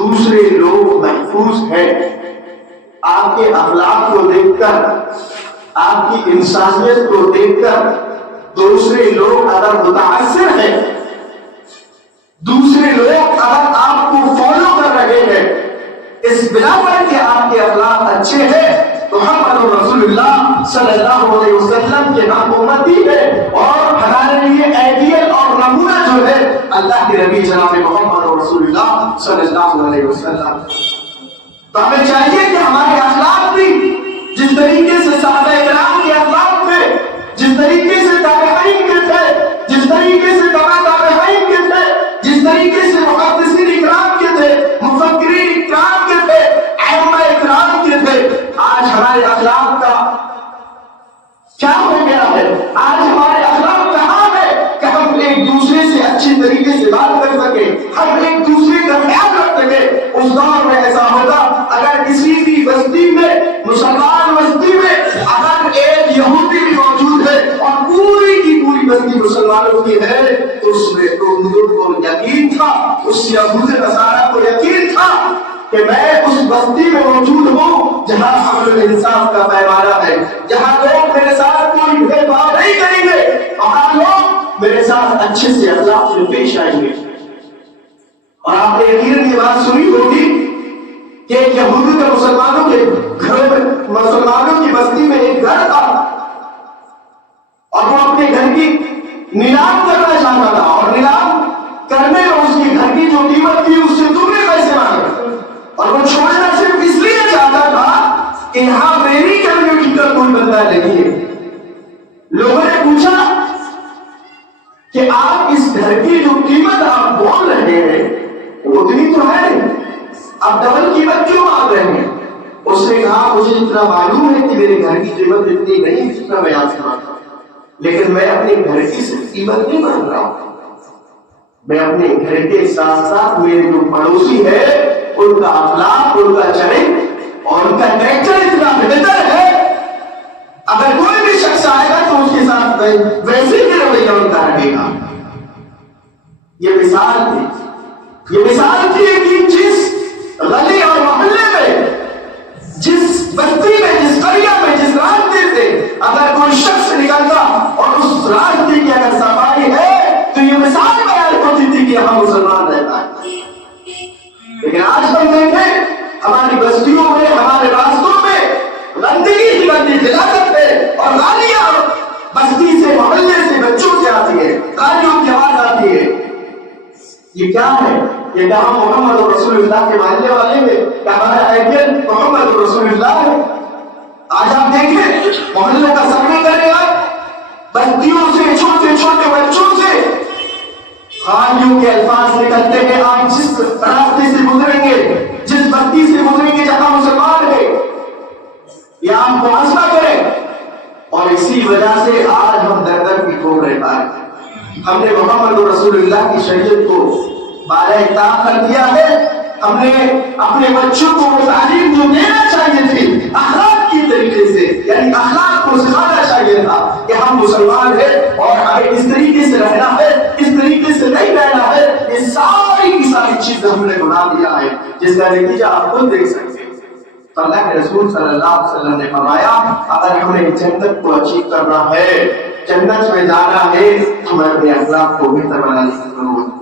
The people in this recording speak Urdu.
دوسرے لوگ محفوظ ہیں آپ کے اخلاق کو دیکھ کر، آپ کی انسانیت کو دیکھ کر دوسرے لوگ اگر متاثر ہیں، دوسرے لوگ اگر آپ کو فالو کر رہے ہیں اس بنا پر کہ آپ کے اخلاق اچھے ہیں، تو محمد رسول اللہ صلی اللہ علیہ وسلم کے ہم امتی ہے، اور ہمارے لیے آئیڈیل اور نمونہ جو ہے اللہ کے نبی جناب محمد رسول اللہ صلی اللہ علیہ وسلم۔ تو ہمیں چاہیے کہ ہمارے اخلاق بھی جس طریقے سے صحابہ کرام کے اخلاق تھے، جس طریقے سے تابعین کے تھے، جس طریقے سے تابعین کے تھے، جس طریقے سے محدثین اکرام کے تھے، مفکرین اکرام کے تھے، ائمہ اکرام کے تھے، آج ہمارے اخلاق کا کیا ہو گیا ہے؟ آج ہمارے اخلاق کہاں ہے کہ ہم ایک دوسرے سے اچھی طریقے سے بات کر سکیں، ہم ایک دوسرے کا خیال رکھ سکیں۔ اس دور میں ایسا ہوتا اگر کسی بھی بستی میں، مسلمان بستی میں اگر ایک یہودی بھی موجود ہے اور پوری کی پوری بستی مسلمانوں کی ہے، تو اس میں تو حضور کو یقین تھا، اس یہود نصارہ کو یقین تھا کہ میں اس بستی میں موجود ہوں جہاں حمل الانصاف کا پیمانہ ہے، جہاں لوگ میرے ساتھ کوئی بھید بھاؤ نہیں کریں گے، وہاں لوگ میرے ساتھ اچھے سے اخلاق سے پیش آئیں گے۔ اور آپ نے یقیناً یہ بات سنی ہوگی کہ یہودی کے مسلمانوں کے گھر میں، مسلمانوں کی بستی میں ایک گھر تھا اور وہ اپنے گھر کی نیلام کرنا چاہتا تھا، اور نیلام کرنے میں اس کی گھر کی جو قیمت تھی اس سے دوگنے پیسے مانگے، اور وہ چھوڑنا صرف اس لیے چاہتا تھا کہ یہاں میری کمیونٹی کا کوئی بندہ نہیں ہے۔ لوگوں نے پوچھا کہ آپ اس گھر کی جو قیمت آپ بول رہے ہیں وہ اتنی تو ہے نہیں، آپ ڈبل قیمت کیوں مانگ رہے ہیں؟ اس نے کہا مجھے اتنا معلوم ہے کہ میرے گھر کی قیمت اتنی نہیں جتنا میں آپ سمجھتا ہوں، لیکن میں اپنے گھر کی صرف قیمت نہیں مانگ رہا ہوں، میں اپنے گھر کے ساتھ ساتھ میرے جو پڑوسی ہے ان کا اخلاق، ان کا چرن اور ان کا کریکٹر اتنا بہتر ہے، اگر کوئی بھی شخص آئے گا تو اس کے ساتھ ویسے ہی رویہ ان کا رہے گا۔ یہ مثال تھی، یہ مثال تھی کہ جس گلی اور محلے میں، جس بستی میں، جس قریہ میں، جس راستے سے اگر کوئی شخص نکلتا اور اس راستے کی اگر صفائی ہے تو یہ مثال بیان ہوتی تھی کہ یہاں مسلمان رہتا ہے۔ لیکن آج ہم دیکھیں ہماری بستیوں میں، ہمارے راستوں میں گندگی ہی گندگی غلاظت ہے، اور گالیاں بستی سے، محلے سے، بچوں سے آتی ہے، گالیوں کی آواز آتی ہے۔ یہ کیا ہے؟ یہ کہاں محمد رسول اللہ کے ماننے والے میں کہ ہمارا آئیڈیل محمد رسول اللہ ہے؟ آج آپ دیکھیں محلے کا سروے کرے گا، بستیوں سے، چھوٹے چھوٹے بچوں سے غالیوں کے الفاظ نکلتے ہیں۔ آپ جس راستے سے گزریں گے، جس بستی سے گزریں گے جہاں مسلمان ہے، یہ آپ محاسبہ کریں، اور اسی وجہ سے آج ہم در در کی کھول رہے ہیں۔ ہم نے محمد رسول اللہ کی شریعت کو بالائے طاق کر دیا ہے، ہم نے اپنے بچوں کو وہ تعلیم جو دینا چاہیے تھی اخلاق کی طریقے سے، یعنی اخلاق کو سکھانا چاہیے تھا کہ ہم مسلمان ہیں اور ہمیں اس طریقے سے رہنا ہے، اس طریقے سے نہیں رہنا ہے، یہ ساری کی ساری چیزیں ہم نے بنا دیا ہے، جس کا نتیجہ آپ خود دیکھ سکتے ہیں۔ تو اللہ کے رسول صلی اللہ علیہ وسلم نے فرمایا اگر ہمیں جنت کو اچیو کرنا ہے، جنت میں جانا ہے، تو ہمیں اپنے اخلاق کو بہتر بنانے کی ضرورت ہے۔